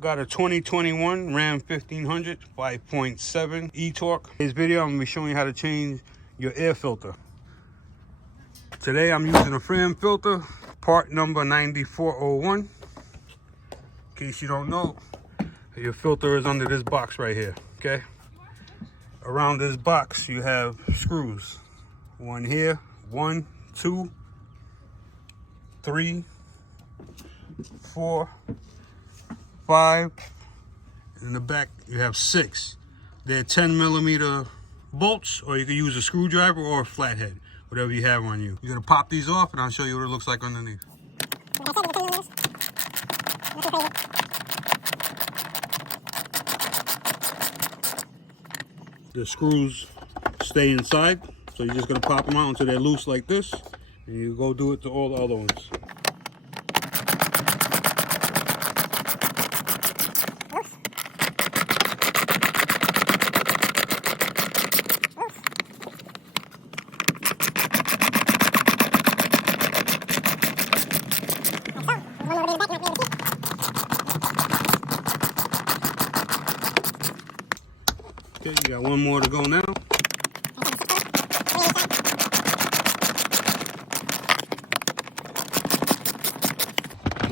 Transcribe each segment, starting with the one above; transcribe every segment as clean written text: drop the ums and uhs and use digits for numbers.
Got a 2021 Ram 1500 5.7 e-torque. In this video, I'm going to be showing you how to change your air filter. Today, I'm using a Fran filter, part number 9401. In case you don't know, your filter is under this box right here, okay? Around this box, you have screws. One here, 1, 2, 3, 4, 5. In the back, you have 6. They're 10mm bolts, or you can use a screwdriver or a flathead, whatever you have on you. You're gonna pop these off, and I'll show you what it looks like underneath. The screws stay inside, so you're just gonna pop them out until they're loose like this, and you go do it to all the other ones. Okay, you got one more to go now.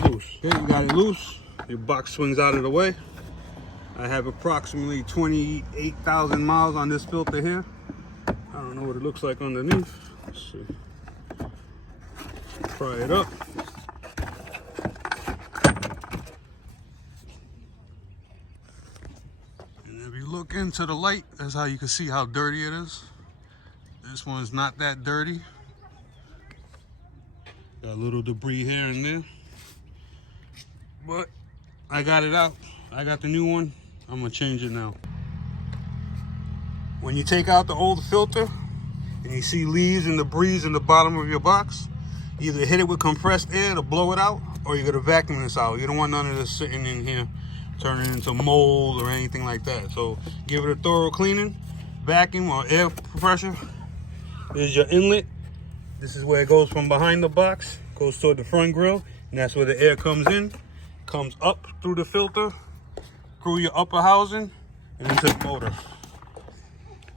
Loose. Okay, you got it loose. Your box swings out of the way. I have approximately 28,000 miles on this filter here. I don't know what it looks like underneath. Let's see. Pry it up. Look into the light, that's how you can see how dirty it is. This one's not that dirty. Got a little debris here and there, but I got it out. I got the new one. I'm gonna change it now. When you take out the old filter and you see leaves and debris in the bottom of your box, either hit it with compressed air to blow it out, or you're gonna vacuum this out. You don't want none of this sitting in here, turn it into mold or anything like that. So give it a thorough cleaning, vacuum or air pressure. This is your inlet. This is where it goes from behind the box, goes toward the front grill, and that's where the air comes in, comes up through the filter, through your upper housing, and into the motor.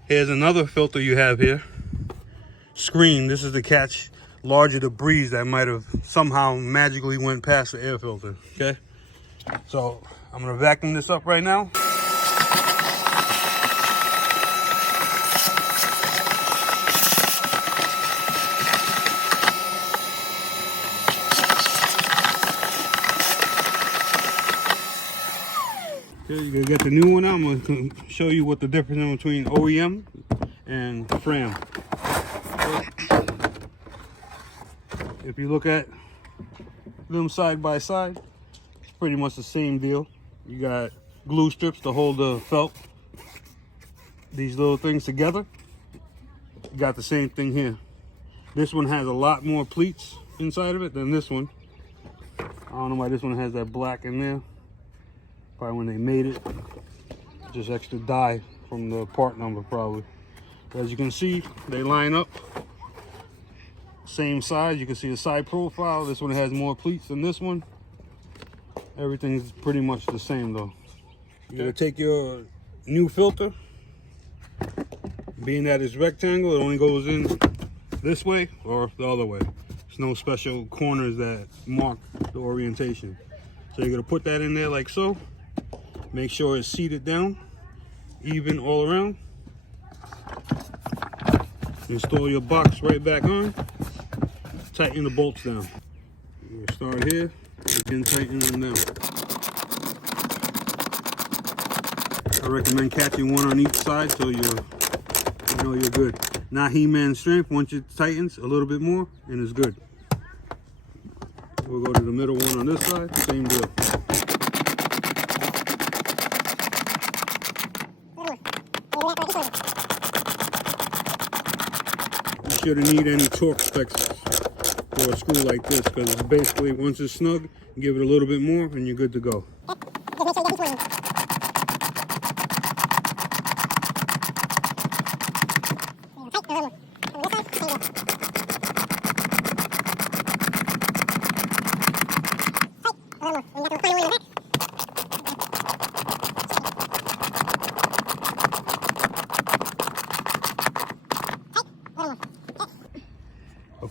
Here's another filter you have here. Screen, this is to catch larger debris that might have somehow magically went past the air filter, okay? So I'm gonna vacuum this up right now. Okay, you're gonna get the new one out. I'm gonna show you what the difference is between OEM and Fran. If you look at them side by side, pretty much the same deal. You got glue strips to hold the felt, these little things together. You got the same thing here. This one has a lot more pleats inside of it than this one. I don't know why this one has that black in there. Probably when they made it, just extra dye from the part number probably. But as you can see, they line up same size. You can see the side profile. This one has more pleats than this one. Everything's pretty much the same though. You're gonna take your new filter, being that it's rectangle, it only goes in this way or the other way. There's no special corners that mark the orientation. So you're gonna put that in there like so. Make sure it's seated down, even all around. Install your box right back on. Tighten the bolts down. We'll start here. You can tighten them down. I recommend catching one on each side so you know you're good. Not He-Man strength. Once it tightens a little bit more, and it's good. We'll go to the middle one on this side. Same deal. You shouldn't need any torque specs for a screw like this, because basically once it's snug, give it a little bit more and you're good to go.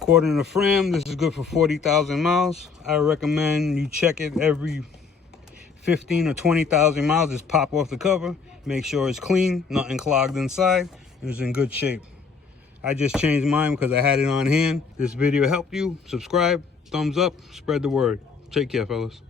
According to Fran, this is good for 40,000 miles. I recommend you check it every 15 or 20,000 miles. Just pop off the cover, make sure it's clean, nothing clogged inside, and it's in good shape. I just changed mine because I had it on hand. This video helped you. Subscribe, thumbs up, spread the word. Take care, fellas.